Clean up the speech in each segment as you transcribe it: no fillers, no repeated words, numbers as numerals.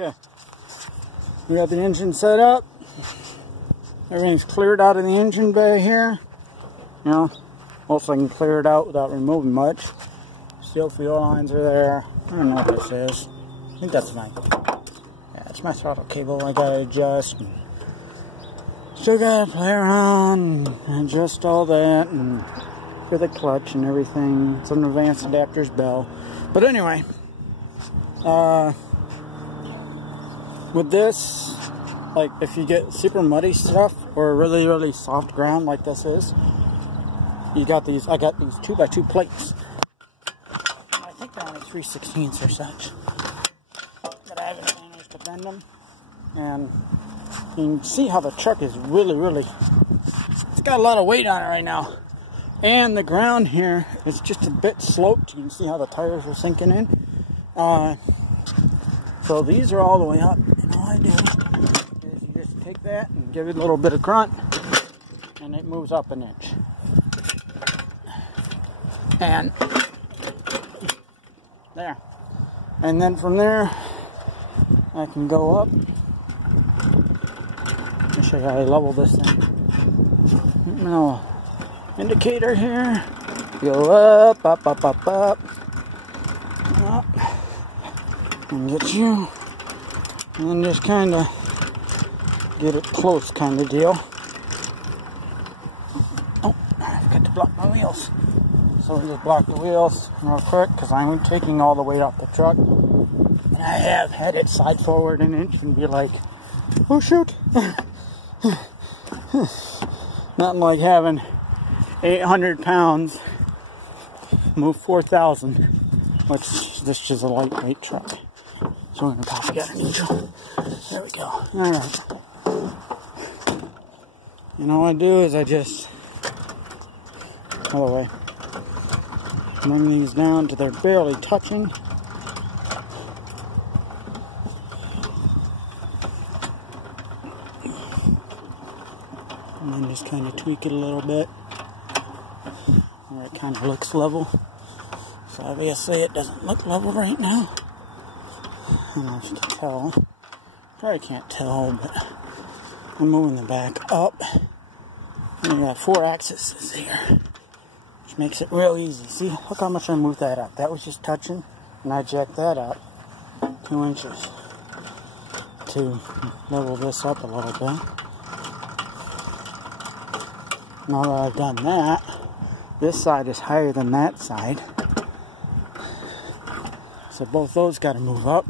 Okay, we got the engine set up. Everything's cleared out of the engine bay here. You know, also I can clear it out without removing much. Still fuel lines are there. I don't know what this is. I think that's my, yeah, it's my throttle cable I gotta adjust. And still gotta play around and adjust all that, and for the clutch and everything. It's an advanced adapters bell. But anyway, with this, like if you get super muddy stuff or really, really soft ground like this is, you got these, I got these 2x2 plates. I think they're only 3/16 or such. But I haven't managed to bend them. And you can see how the truck is really, really, it's got a lot of weight on it right now. And the ground here is just a bit sloped. You can see how the tires are sinking in. So these are all the way up. And all I do is you just take that and give it a little bit of grunt, and it moves up an inch. And there. And then from there, I can go up. Let me show you how I level this thing. No indicator here. Go up, up, up, up, up. Up. And get you. And then just kind of get it close kind of deal. Oh, I forgot to block my wheels. So we just block the wheels real quick because I'm taking all the weight off the truck. And I have had it slide forward an inch and be like, oh shoot. Nothing like having 800 pounds move 4,000, which this is a lightweight truck. So we're going to pop it out of neutral. There we go. Alright. And all I do is I just, other way, bring these down to they're barely touching. And then just kind of tweak it a little bit. Where it kind of looks level. So obviously it doesn't look level right now. I don't know if you can tell. Probably can't tell, but I'm moving the back up. And you got 4 axes here, which makes it real easy. See, look how much I moved that up. That was just touching, and I jacked that up 2 inches to level this up a little bit. Now that I've done that, this side is higher than that side. So both those got to move up.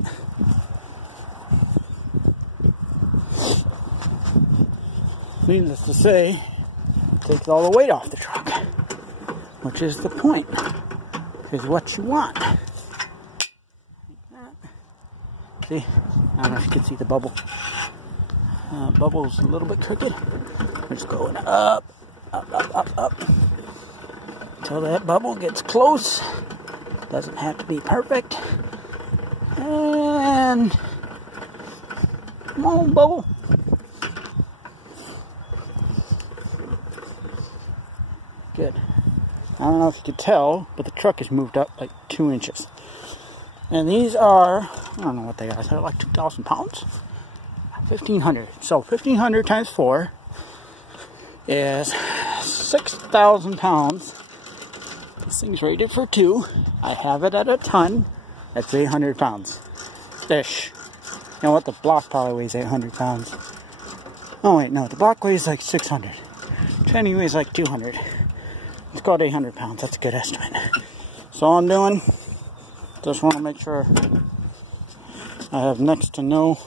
Needless to say, it takes all the weight off the truck, which is the point, is what you want. Like that. See, I don't know if you can see the bubble. Bubble's a little bit crooked. It's going up, up, up, up, up, until that bubble gets close. Doesn't have to be perfect. And come on, bubble. Good. I don't know if you could tell, but the truck has moved up like 2 inches. And these are, I don't know what they are. They're like 2,000 pounds? 1,500. So 1,500 times 4 is 6,000 pounds. This thing's rated for 2. I have it at a ton. That's 800 pounds. Ish. You know what? The block probably weighs 800 pounds. Oh wait, no. The block weighs like 600. Trenny weighs like 200. Let's call it 800 pounds. That's a good estimate. So all I'm doing, just want to make sure I have next to no,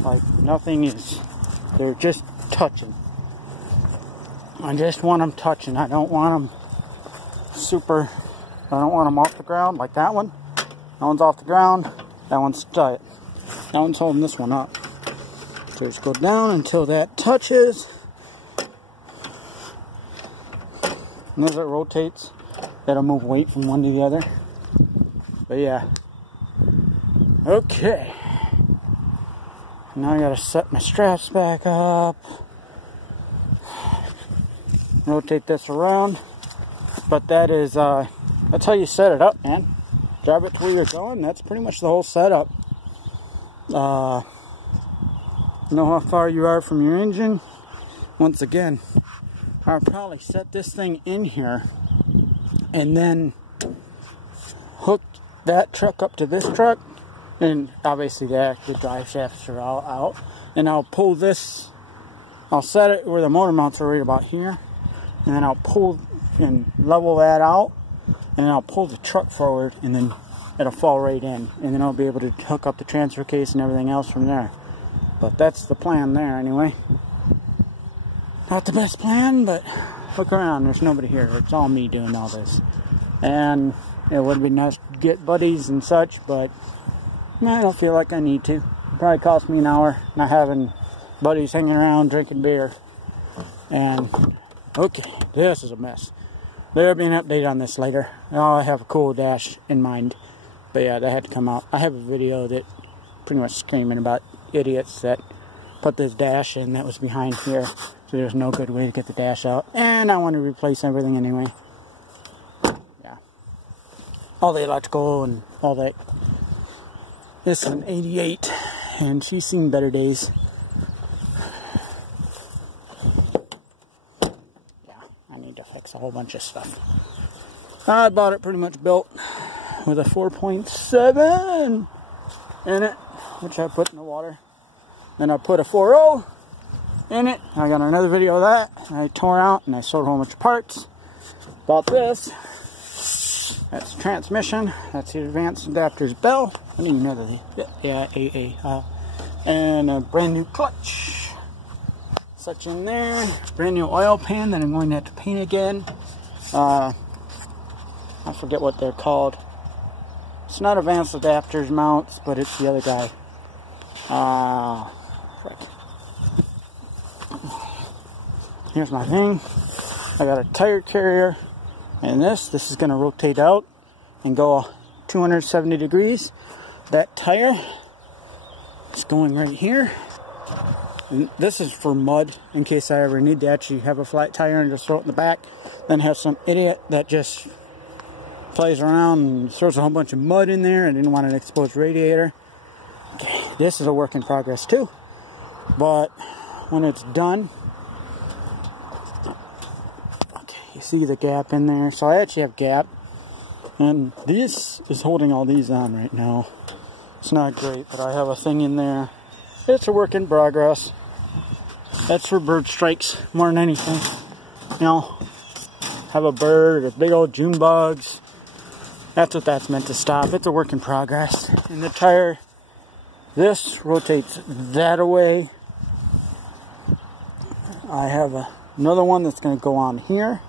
like nothing is, they're just touching. I just want them touching. I don't want them super, I don't want them off the ground like that one. That one's off the ground. That one's tight. That one's holding this one up. So just go down until that touches. And as it rotates, it'll move weight from one to the other. But yeah. Okay. Now I gotta set my straps back up. Rotate this around. But that is, that's how you set it up, man. Drive it to where you're going. That's pretty much the whole setup. know how far you are from your engine. Once again, I'll probably set this thing in here and then hook that truck up to this truck, and obviously the drive shafts are all out, and I'll pull this, I'll set it where the motor mounts are right about here, and then I'll pull and level that out, and I'll pull the truck forward, and then it'll fall right in, and then I'll be able to hook up the transfer case and everything else from there. But that's the plan there anyway. Not the best plan, but look around, there's nobody here. It's all me doing all this. And it would be nice to get buddies and such, but I don't feel like I need to. It'd probably cost me an hour not having buddies hanging around drinking beer. And okay, this is a mess. There'll be an update on this later. I have a cool dash in mind, but yeah, that had to come out. I have a video that pretty much screaming about idiots that put this dash in that was behind here, so there's no good way to get the dash out, and I want to replace everything anyway. Yeah, all the electrical and all that. This is an 88, and she's seen better days. Yeah, I need to fix a whole bunch of stuff. I bought it pretty much built with a 4.7 in it, which I put in the water. Then I put a 4.0 in it. I got another video of that. I tore out and I sold a whole bunch of parts. Bought this. That's the transmission. That's the advanced adapters bell. I didn't even know that. Yeah, AA. And a brand new clutch. Such in there. Brand new oil pan that I'm going to have to paint again. I forget what they're called. It's not advanced adapters mounts, but it's the other guy. Here's my thing. I got a tire carrier, and this is going to rotate out and go 270 degrees. That tire is going right here. And this is for mud, in case I ever need to actually have a flat tire and just throw it in the back. Then have some idiot that just plays around and throws a whole bunch of mud in there. I didn't want an exposed radiator. Okay, this is a work in progress too. But when it's done, okay, you see the gap in there. So I actually have gap, and this is holding all these on right now. It's not great, but I have a thing in there. It's a work in progress. That's for bird strikes more than anything. You know, have a bird or big old June bugs. That's what that's meant to stop. It's a work in progress. And the tire, this rotates that away. I have another one that's going to go on here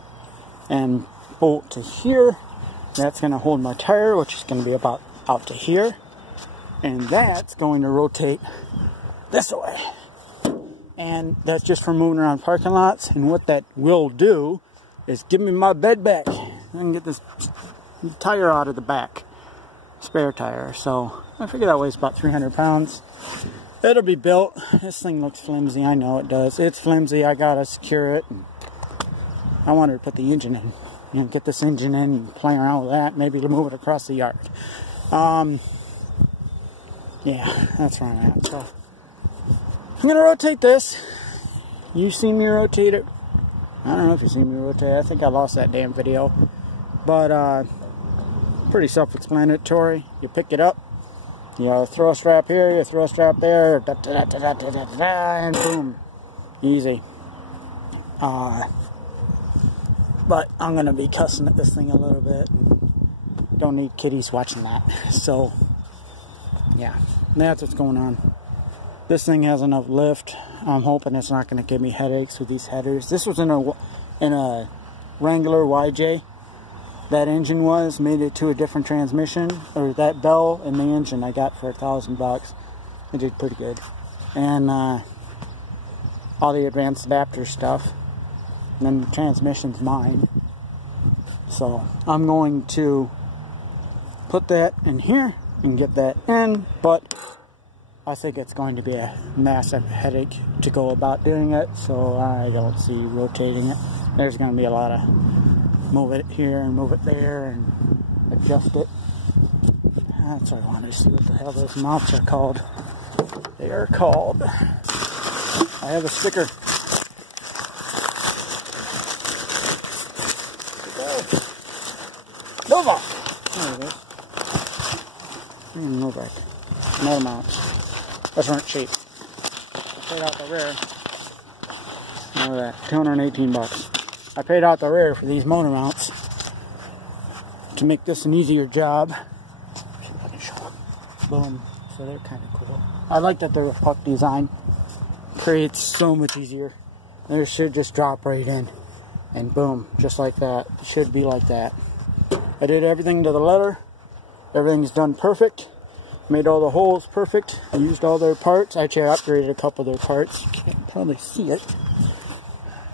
and bolt to here. That's going to hold my tire, which is going to be about out to here. And that's going to rotate this way. And that's just for moving around parking lots. And what that will do is give me my bed back. I can get this tire out of the back, spare tire. So I figure that weighs about 300 pounds. It'll be built. This thing looks flimsy. I know it does. It's flimsy. I gotta secure it. And I wanted to put the engine in. You know, get this engine in and play around with that. Maybe to move it across the yard. Yeah, that's where I'm at. So I'm gonna rotate this. You've seen me rotate it. I don't know if you've seen me rotate it. I think I lost that damn video. But pretty self-explanatory. You pick it up. You throw a strap here, you throw a strap there, da, da, da, da, da, da, da, and boom. Easy. But I'm going to be cussing at this thing a little bit. Don't need kitties watching that. So, yeah, that's what's going on. This thing has enough lift. I'm hoping it's not going to give me headaches with these headers. This was in a Wrangler YJ. That engine made it to a different transmission, or that bell and the engine I got for $1,000. It did pretty good. And all the advanced adapter stuff. And then the transmission's mine. So I'm going to put that in here and get that in, but I think it's going to be a massive headache to go about doing it, so I don't see rotating it. There's going to be a lot of move it here and move it there and adjust it. That's what I wanted to see what the hell those mounts are called. They are called, I have a sticker. Nova! There it is. Novak. Motor mounts. Those aren't cheap. I paid out the rear. Look at that. $218. I paid out the rear for these motor mounts to make this an easier job. Boom. So they're kind of cool. I like that they're a puck design. Creates so much easier. They should just drop right in. And boom. Just like that. It should be like that. I did everything to the letter. Everything's done perfect. Made all the holes perfect. I used all their parts. Actually, I upgraded a couple of their parts. You can't probably see it.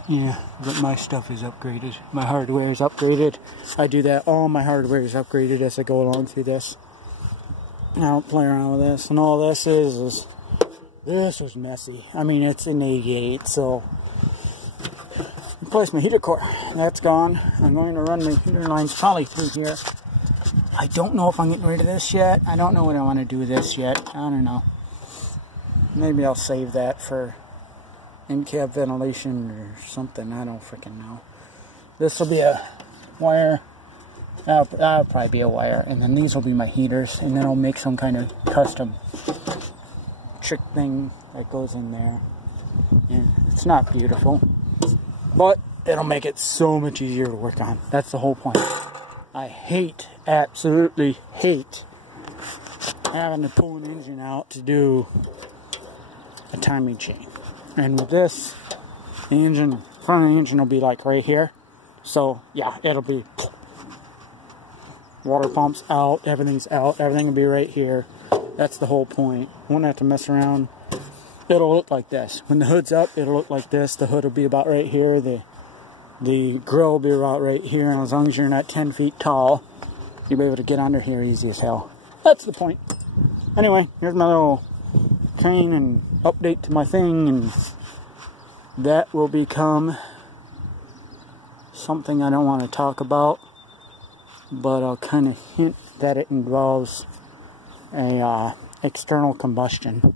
Yeah, but my stuff is upgraded. My hardware is upgraded. I do that. All my hardware is upgraded as I go along through this. I don't play around with this. And all this is this was messy. I mean, it's an 88, so replace my heater core. That's gone. I'm going to run my heater lines probably through here. I don't know if I'm getting rid of this yet. I don't know what I want to do with this yet. I don't know. Maybe I'll save that for in-cab ventilation or something. I don't freaking know. This will be a wire. That'll probably be a wire. And then these will be my heaters. And then I'll make some kind of custom trick thing that goes in there. And it's not beautiful, but it'll make it so much easier to work on. That's the whole point. I hate, absolutely hate having to pull an engine out to do a timing chain. And with this, the engine, front of the engine will be like right here. So yeah, it'll be water pumps out, everything's out, everything will be right here. That's the whole point. Won't have to mess around. It'll look like this. When the hood's up, it'll look like this. The hood will be about right here. The grill will be about right here. And as long as you're not 10 feet tall, you'll be able to get under here easy as hell. That's the point. Anyway, here's my little train and update to my thing. And that will become something I don't want to talk about. But I'll kind of hint that it involves a external combustion.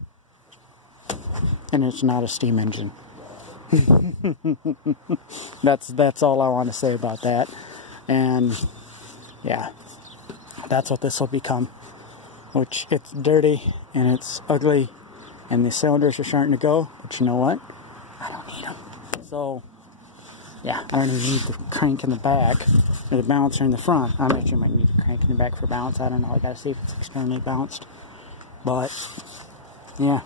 And it's not a steam engine. That's all I want to say about that. And yeah, that's what this will become. Which, it's dirty and it's ugly and the cylinders are starting to go, but you know what? I don't need them. So yeah, I don't even need the crank in the back or the balancer in the front. I'm actually might need the crank in the back for balance. I don't know. I gotta see if it's externally balanced. But yeah,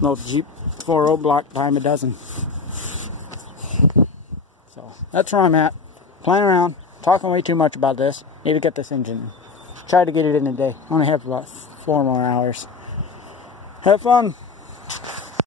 little Jeep 4.0 block dime a dozen. So that's where I'm at. Playing around, talking way too much about this. Need to get this engine. Try to get it in a day. Only have about 4 more hours. Have fun.